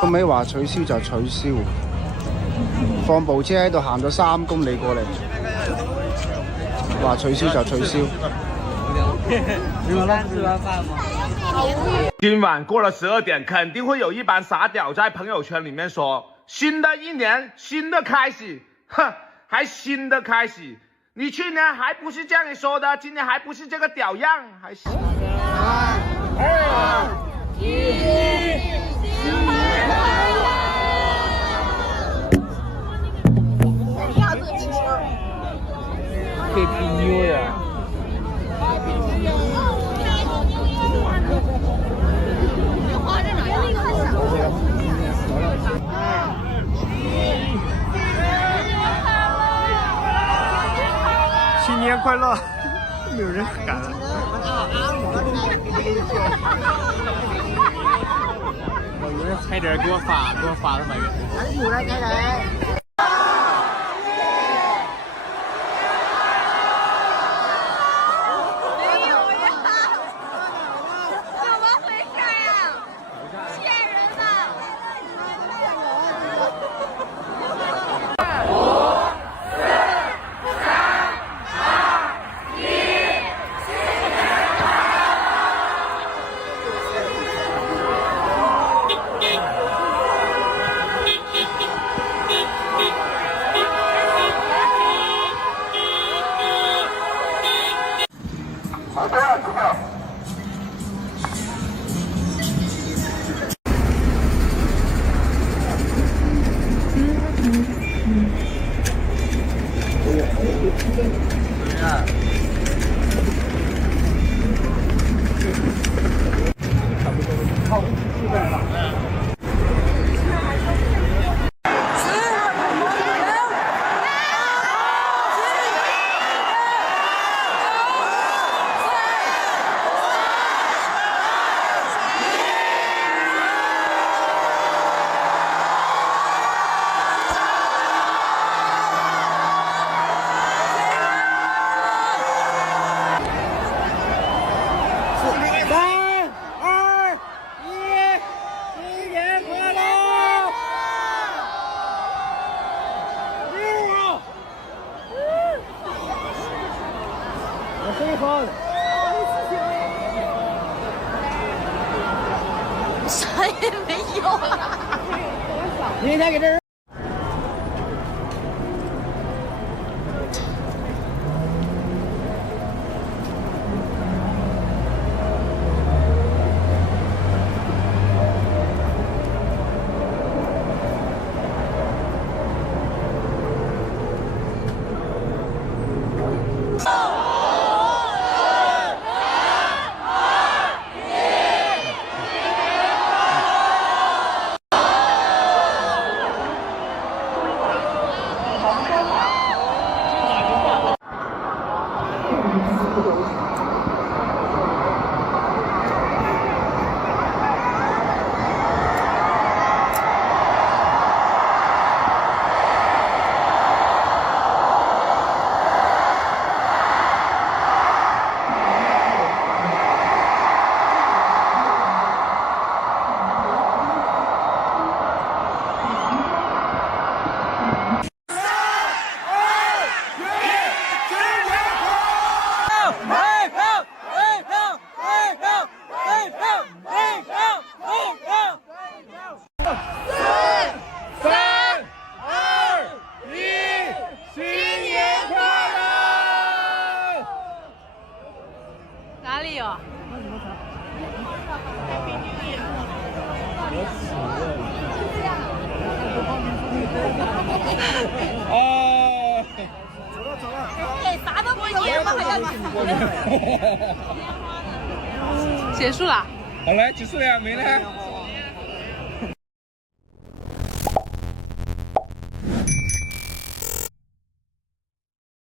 到尾話取消就取消，放部車喺度行咗3公里過嚟，話取消就取消。吃完饭吗？今晚过了12点，肯定会有一帮傻屌在朋友圈里面说：“新的一年，新的开始。”哼，还新的开始？你去年还不是这样说的，今年还不是这个屌样，还行。3、2、1，新年快乐！你要这气球 ？Happy New Year！ 新年快乐！没有人喊了。我有人差点给我发了那个。啥也没有啊！明天给这人。哪里有？哎，啥都没有吗？还要结束了。好了，结束了，没了。